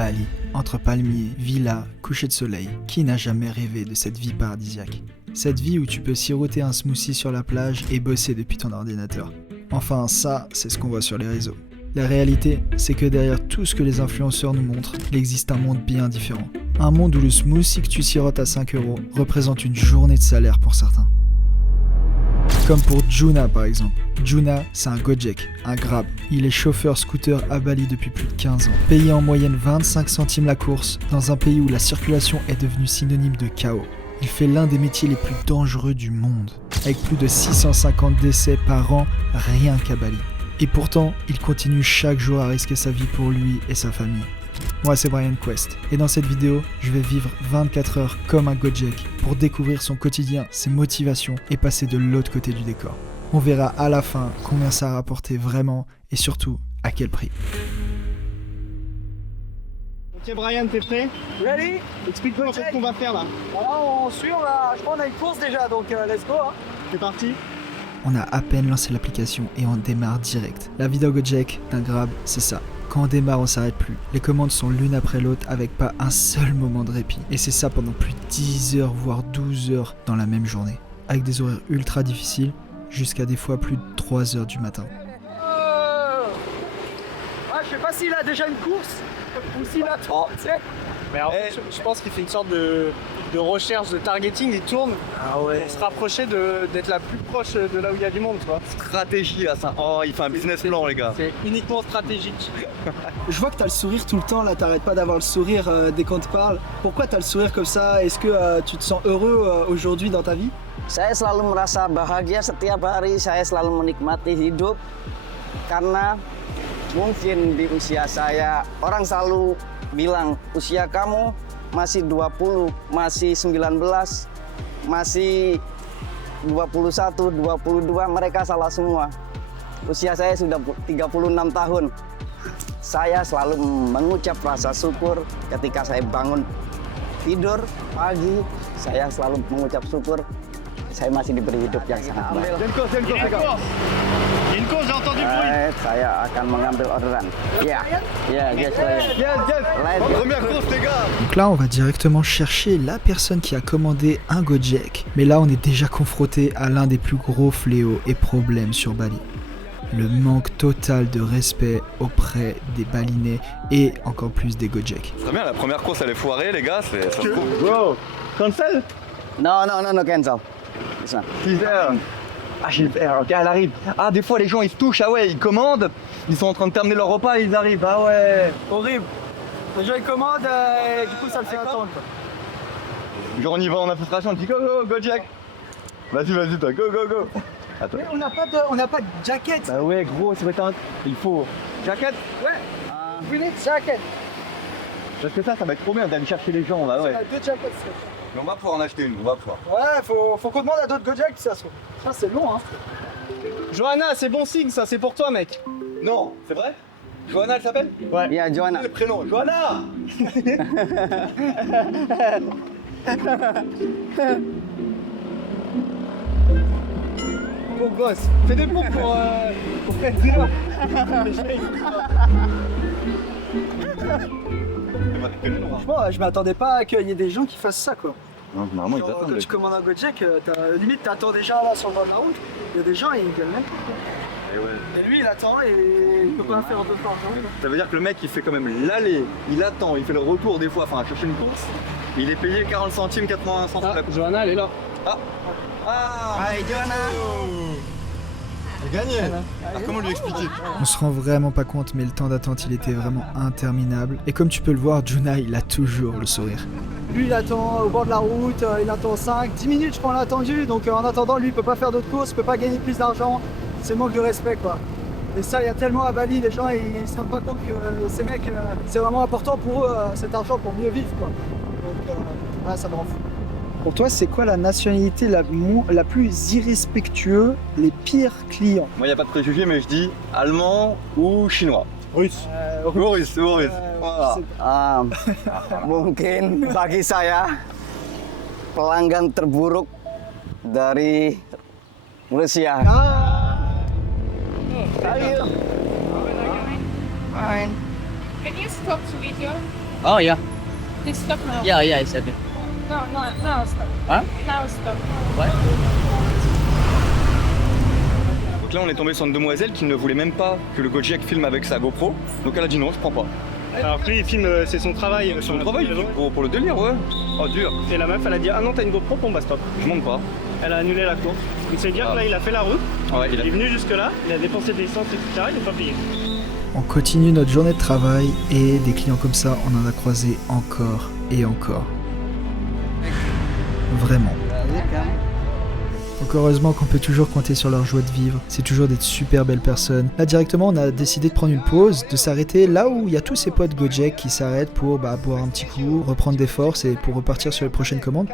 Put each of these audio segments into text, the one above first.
Bali, entre palmiers, villas, couchers de soleil. Qui n'a jamais rêvé de cette vie paradisiaque? Cette vie où tu peux siroter un smoothie sur la plage et bosser depuis ton ordinateur. Enfin, ça, c'est ce qu'on voit sur les réseaux. La réalité, c'est que derrière tout ce que les influenceurs nous montrent, il existe un monde bien différent. Un monde où le smoothie que tu sirotes à 5 € représente une journée de salaire pour certains. Comme pour Juna par exemple. Juna, c'est un Gojek, un Grab. Il est chauffeur scooter à Bali depuis plus de 15 ans. Payé en moyenne 25 centimes la course, dans un pays où la circulation est devenue synonyme de chaos. Il fait l'un des métiers les plus dangereux du monde, avec plus de 650 décès par an rien qu'à Bali. Et pourtant, il continue chaque jour à risquer sa vie pour lui et sa famille. Moi c'est Brian Quest, et dans cette vidéo, je vais vivre 24 heures comme un Gojek pour découvrir son quotidien, ses motivations et passer de l'autre côté du décor. On verra à la fin combien ça a rapporté vraiment et surtout à quel prix. Ok Brian, t'es prêt? Ready? Explique-moi en fait ce qu'on va faire là. Alors on suit, je crois qu'on a une course déjà, donc let's go. Hein. C'est parti? On a à peine lancé l'application et on démarre direct. La vidéo Gojek d'un Grab, c'est ça. Quand on démarre, on s'arrête plus. Les commandes sont l'une après l'autre avec pas un seul moment de répit. Et c'est ça pendant plus de 10 heures, voire 12 heures dans la même journée. Avec des horaires ultra difficiles, jusqu'à des fois plus de 3 heures du matin. Je sais pas s'il a déjà une course ou s'il attend, tu sais. Mais en fait, je pense qu'il fait une sorte de recherche, de targeting, il tourne pour se rapprocher d'être la plus proche de là où il y a du monde, tu vois. Stratégie là, ça. Oh, il fait un business plan, les gars. C'est uniquement stratégique. Je vois que t'as le sourire tout le temps, là, t'arrêtes pas d'avoir le sourire dès qu'on te parle. Pourquoi t'as le sourire comme ça? Est-ce que tu te sens heureux aujourd'hui dans ta vie? Saya selalu merasa bahagia setiap hari, saya selalu menikmati hidup karena mungkin di usia saya orang selalu bilang usia kamu masih 20, masih 19, masih 21, 22, mereka salah semua. Usia saya sudah 36 tahun. Saya selalu mengucap rasa syukur ketika saya bangun tidur pagi, saya selalu mengucap syukur saya masih diberi hidup yang sangat baik. Il y a une course, j'ai entendu le bruit. Saya akan mengambil orderan. Ya, yes, Première course, les gars. Donc là, on va directement chercher la personne qui a commandé un Gojek. Mais là, on est déjà confronté à l'un des plus gros fléaux et problèmes sur Bali. Le manque total de respect auprès des Balinais et encore plus des Gojek. Très bien, la première course elle est foirée, les gars. Ça se trouve. Bro, cancel? No, cancel. This one. Ah, Gilbert, ok, elle arrive. Ah, des fois les gens ils se touchent, ah ouais, ils commandent, ils sont en train de terminer leur repas et ils arrivent, ah ouais. Horrible. Les gens ils commandent et du coup ça le fait attendre. Quoi. Genre on y va en frustration, on dit go, Jack. Vas-y, toi, go. Attends. Mais on n'a pas de jacket. Bah ouais, gros, c'est vrai, il faut. Jacket? Ouais. We need jacket. Parce que ça va être trop bien d'aller chercher les gens, bah ouais. On a 2 jackets. Mais on va pouvoir en acheter une, on va pouvoir. Ouais, faut qu'on demande à d'autres Gojek ça se trouve. Ça c'est long hein. Johanna, c'est bon signe ça, c'est pour toi mec. Non, c'est vrai? Johanna, elle s'appelle? Ouais. Ya, Joanna. Le prénom, Johanna. Beau gosse. Fais des pompes pour Fred Zilla. Franchement, je m'attendais pas à qu'il y ait des gens qui fassent ça quoi. Non, normalement ils Genre, attendent. quand tu commandes un Gojek, limite t'attends déjà là sur le bord de la route. Il y a des gens ils gueulent même pas. Et ouais. Et lui il attend et il peut pas faire deux fois. Ça veut dire que le mec il fait quand même l'aller, il attend, il fait le retour des fois, enfin chercher une course. Il est payé 40 centimes, 80 centimes. Ah, Johanna, elle est là. Hai Joanna. J'ai gagné. Alors comment lui expliquer? On se rend vraiment pas compte, mais le temps d'attente, il était vraiment interminable. Et comme tu peux le voir, Juna, il a toujours le sourire. Lui il attend au bord de la route, il attend 5-10 minutes je crois on l'a attendu. Donc en attendant lui il peut pas faire d'autres courses, il peut pas gagner plus d'argent. C'est manque de respect quoi. Et ça il y a tellement à Bali, les gens ils se rendent pas compte que ces mecs c'est vraiment important pour eux cet argent pour mieux vivre quoi. Donc voilà, ça me rend fou. Pour toi, c'est quoi la nationalité la plus irrespectueuse, les pires clients? Moi y a pas de préjugés mais je dis allemand ou chinois. Russe. Russe. Voilà. Mungkin bagi saya pelanggan terburuk dari Rusia. Fine. Can you stop the video? Oh yeah. It's stuck now. Yeah, it's okay. No, now it's stuck. Huh? Now it's stuck. What? Donc là, on est tombé sur une demoiselle qui ne voulait même pas que le Gojek filme avec sa GoPro. Donc elle a dit non, je prends pas. Alors que lui, il filme, c'est son travail. Sur le travail, pour le délire, ouais. Oh, dur. Et la meuf, elle a dit ah non, t'as une GoPro, bon bah stop. Je monte pas. Elle a annulé la course. Donc c'est dire que là, il a fait la route, Ouais, il est venu jusque là, il a dépensé des essence, etc. Il n'est pas payé. On continue notre journée de travail et des clients comme ça, on en a croisé encore et encore. Vraiment. Donc heureusement qu'on peut toujours compter sur leur joie de vivre, c'est toujours des super belles personnes. Là directement on a décidé de prendre une pause, de s'arrêter là où il y a tous ces potes Gojek qui s'arrêtent pour boire un petit coup, reprendre des forces et pour repartir sur les prochaines commandes.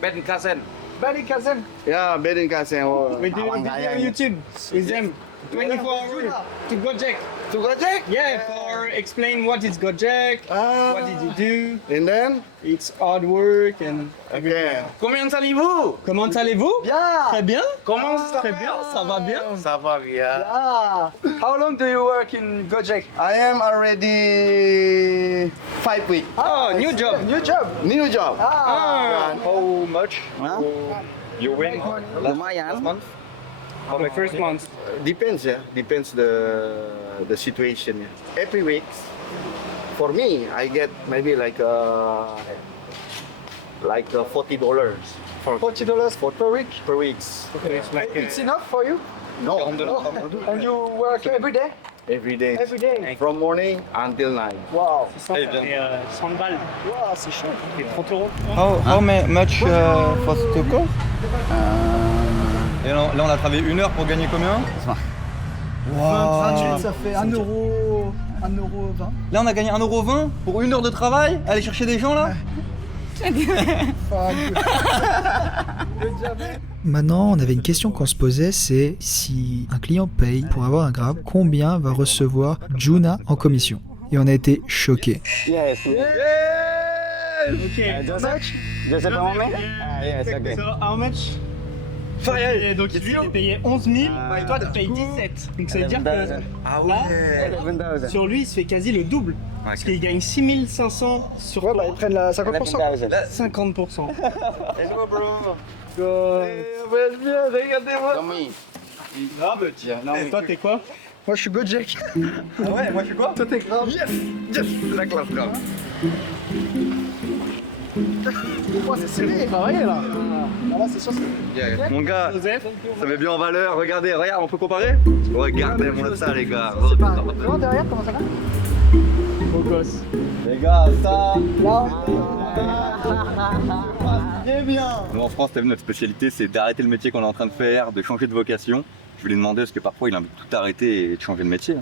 Ben Kasen. Bali Kazem, Yeah, Bedin Kasem. we did a video on YouTube with them. 24 hours to Gojek. To Gojek? Yeah, for explain what is Gojek, what did you do, And then? it's hard work and Okay. Combien allez-vous? Comment allez-vous? Bien. Très bien. Comment très bien? Ça va bien? Ça va bien. Ah. How long do you work in Gojek? I am already 5 weeks. Oh, new job. New job. New job. Ah. How much Huh? you win? Lumayan. Oh, my first month. Depends, yeah. Depends the situation. Yeah. Every week, for me, I get maybe like $40 for $40 per week. per week. It's like It's enough for you? No, And you work every day? every day. Every day. From morning until night. Wow. et 100 balles. Wow, c'est chaud. Et 30 euros. How much for Stockholm? Et là, on a travaillé 1 heure pour gagner combien? 28, ça fait 1 euro. 1,20 €. Là, on a gagné 1,20 € pour 1 heure de travail. Aller chercher des gens là. Maintenant, on avait une question qu'on se posait, c'est si un client paye pour avoir un Grab, combien va recevoir Juna en commission? Et on a été choqués. Yes. Okay. Joseph? Joseph Amame? Yes, okay. So how much? Et donc lui il est payé 11 000 et toi tu payes 17. Donc ça veut dire que là, sur lui il se fait quasi le double. Parce qu'il gagne 6 500 sur Ouais, bah ils prennent la 50%. 50%. Hello, bro. Tommy. Ah bah tiens. Et toi t'es quoi? Moi je suis Gojek. Ah ouais, moi je suis quoi? Toi t'es grave. Yes, la classe grave. Ouais, c'est serré. Travailler là. Là c'est sûr. Mon gars, Joseph? ça met bien en valeur. Regardez, regarde, on peut comparer? Regardez-moi ça, les gars. C'est pas. Vraiment derrière, comment ça va? Beau gosse. Les gars, ça. Là. Très bien. Nous, en France, notre spécialité, c'est d'arrêter le métier qu'on est en train de faire, de changer de vocation. Je voulais demander parce que parfois, il a envie de tout arrêter et de changer de métier.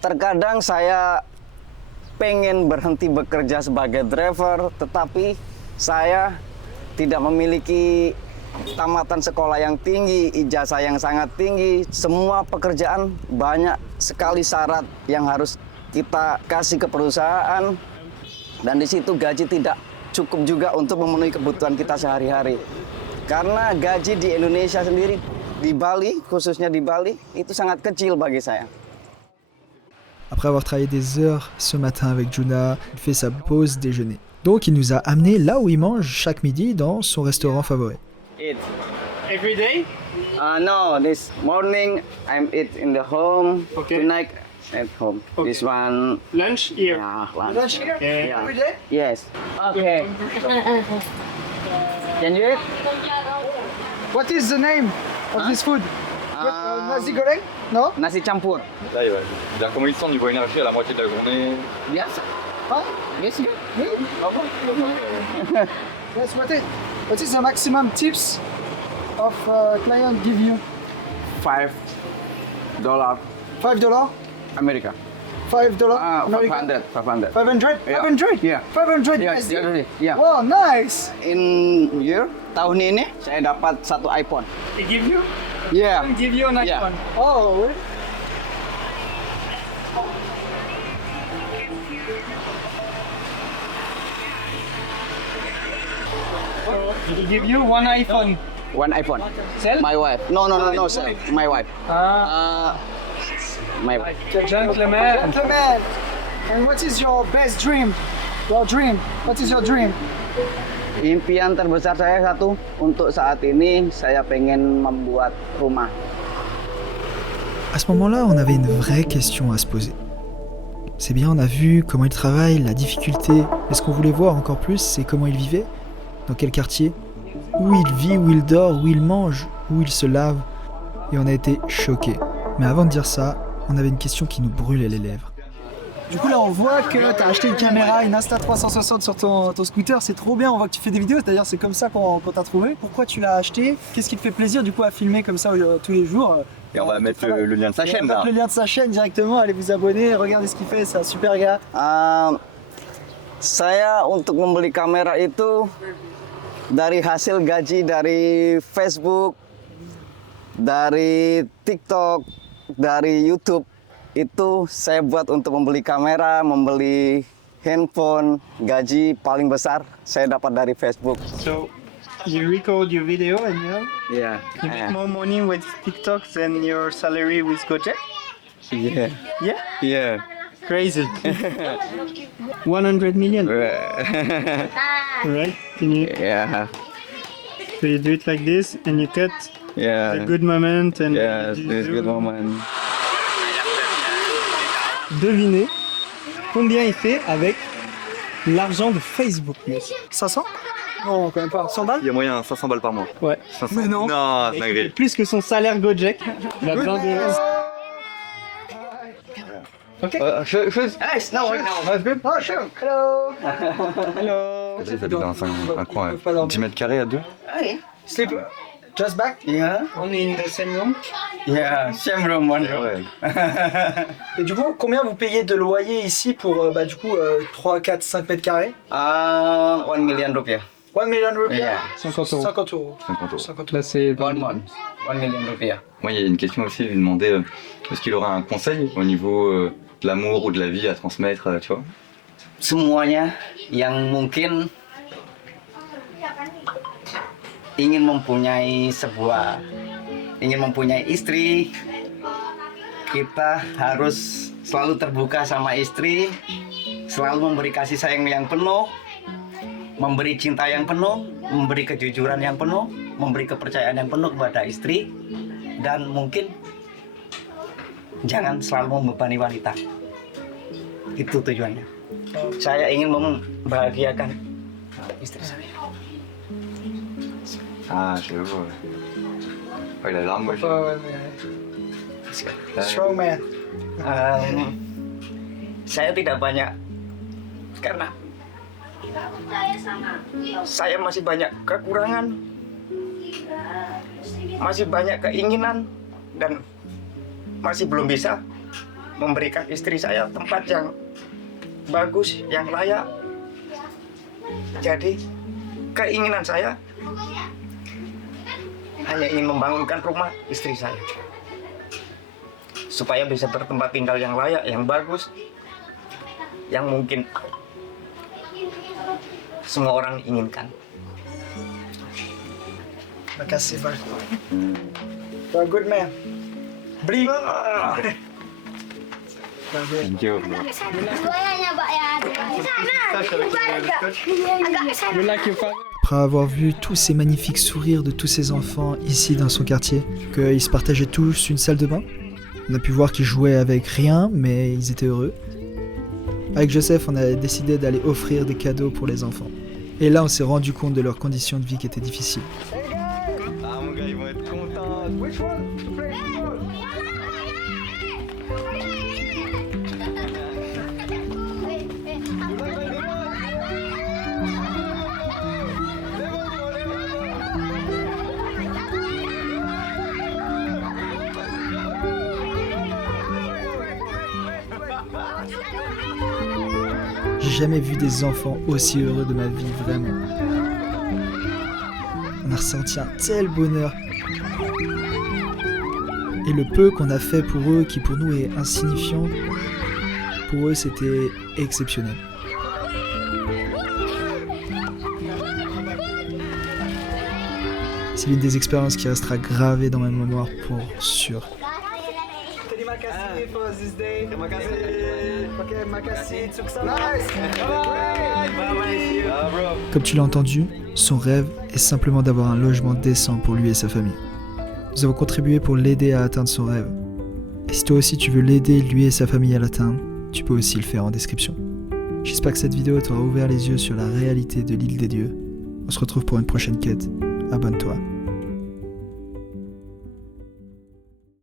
Terkadang saya pengen berhenti bekerja sebagai driver, tetapi saya tidak memiliki tamatan sekolah yang tinggi, ijazah yang sangat tinggi. Semua pekerjaan banyak sekali syarat yang harus kita kasih ke perusahaan, dan di situ gaji tidak cukup juga untuk memenuhi kebutuhan kita sehari-hari. Karena gaji di Indonesia sendiri, di Bali, khususnya di Bali, itu sangat kecil bagi saya. Après avoir travaillé des heures ce matin avec Juna, il fait sa pause déjeuner. Donc il nous a amené là où il mange chaque midi dans son restaurant favori. Eat. Every day? No, this morning I'm eat in the home. Okay. Tonight at home. Okay. This one. Lunch here. Lunch here? Yeah. Every day? Yes. Okay. Can you eat? What is the name of this food? Nasi goreng? No? Nasi campur. Là, il va dire comment il sent niveau énergie à la moitié de la journée. Yes. Huh? Yes. You. Yes, what is the maximum tips of client give you? $5. $5? America. $5 American? 500. 500? Yeah. 500? Yeah. 500 Yeah, USD? yeah. Wow, nice! In year tahun ini saya dapat 1 iPhone. They give you? Yeah. They give you an Yeah. iPhone. Oh, really? They give you one iPhone. 1 iPhone. Sell? My wife. No, sir. My wife. Ah, My wife. gentleman. Gentleman! And what is your best dream? Your dream. What is your dream? Impian terbesar saya satu, untuk saat ini saya pengen membuat rumah. À ce moment-là, on avait une vraie question à se poser. C'est bien, on a vu comment il travaille, la difficulté, mais ce qu'on voulait voir encore plus, c'est comment il vivait, dans quel quartier, où il vit, où il dort, où il mange, où il se lave. Et on a été choqués. Mais avant de dire ça, on avait une question qui nous brûlait les lèvres. Du coup là on voit que tu as acheté une caméra, une Insta360 sur ton scooter, c'est trop bien, on voit que tu fais des vidéos, d'ailleurs c'est comme ça qu'on t'a trouvé. Pourquoi tu l'as acheté? Qu'est-ce qui te fait plaisir du coup à filmer comme ça tous les jours? Et on va mettre le lien de sa chaîne On va là. mettre le lien de sa chaîne directement, allez vous abonner, regardez ce qu'il fait, c'est un super gars. Saya untuk membeli kamera itu dari hasil gaji dari Facebook, dari TikTok, dari YouTube. Itu saya buat untuk membeli kamera, membeli handphone. Gaji paling besar saya dapat dari Facebook. So, you record your video and Yeah. you make more money with TikTok than your salary with Gojek? Yeah. Yeah? Yeah. Crazy. 100 million. Right? Can you, Yeah. so you do it like this and you cut Yeah. the good moment and Yeah, you this zoom. good moment. Devinez combien il fait avec l'argent de Facebook, monsieur. 500? Non quand même pas, 100 balles? Il y a moyen, 500 balles par mois. Ouais. 500. Mais non. Non, c'est Il fait dingue. plus que son salaire Gojek. Il a besoin de... Ok. Nice, no, Oh sure, hello. Hello. Ils habitent dans un coin, 10 mètres carrés à deux. Sleep just back? Yeah. Only in the same room. Yeah, same room, one room. Ouais. Et du coup, combien vous payez de loyer ici pour 3, 4, 5 mètres carrés? 1 million rupiah. 1 million rupiah? Yeah. 50 euros. 50 euros. 50 euros. 50 euros. Là, c'est... One month. 1 million rupiah. Moi, il y a une question aussi, lui demander est-ce qu'il aura un conseil au niveau de l'amour ou de la vie à transmettre, tu vois? Semuanya yang mungkin ingin mempunyai istri, kita harus selalu terbuka sama istri, selalu memberi kasih sayang yang penuh, memberi cinta yang penuh, memberi kejujuran yang penuh, memberi kepercayaan yang penuh kepada istri, dan mungkin jangan selalu membebani wanita. Itu tujuannya. Saya ingin membahagiakan istri saya. Ah, je vois. Ouais, il a l'air moche. Strong man. Saya tidak banyak karena saya masih banyak kekurangan, masih banyak keinginan, dan masih belum bisa memberikan istri saya tempat yang bagus, yang layak. Jadi keinginan saya hanya ingin membangunkan rumah istri saya supaya bisa bertempat tinggal yang layak, yang bagus, yang mungkin semua orang inginkan. Makasih banyak. You're a good man. Beli. Thank you. You like your father? Après avoir vu tous ces magnifiques sourires de tous ces enfants ici dans son quartier, qu'ils se partageaient tous une salle de bain, on a pu voir qu'ils jouaient avec rien, mais ils étaient heureux. Avec Joseph, on a décidé d'aller offrir des cadeaux pour les enfants. Et là, on s'est rendu compte de leurs conditions de vie qui étaient difficiles. Ah, mon gars, ils vont être contents. Which one? To play football. J'ai jamais vu des enfants aussi heureux de ma vie, vraiment. On a ressenti un tel bonheur. Et le peu qu'on a fait pour eux, qui pour nous est insignifiant, pour eux c'était exceptionnel. C'est l'une des expériences qui restera gravée dans ma mémoire pour sûr. Terima kasih. kasih for this day. Terima kasih. Ok, makasih. Sukses. Nice. Ah, bro. Comme tu l'as entendu, son rêve est simplement d'avoir un logement décent pour lui et sa famille. Nous avons contribué pour l'aider à atteindre son rêve. Et si toi aussi tu veux l'aider, lui et sa famille à l'atteindre, tu peux aussi le faire en description. J'espère que cette vidéo t'aura ouvert les yeux sur la réalité de l'île des dieux. On se retrouve pour une prochaine quête. Abonne-toi.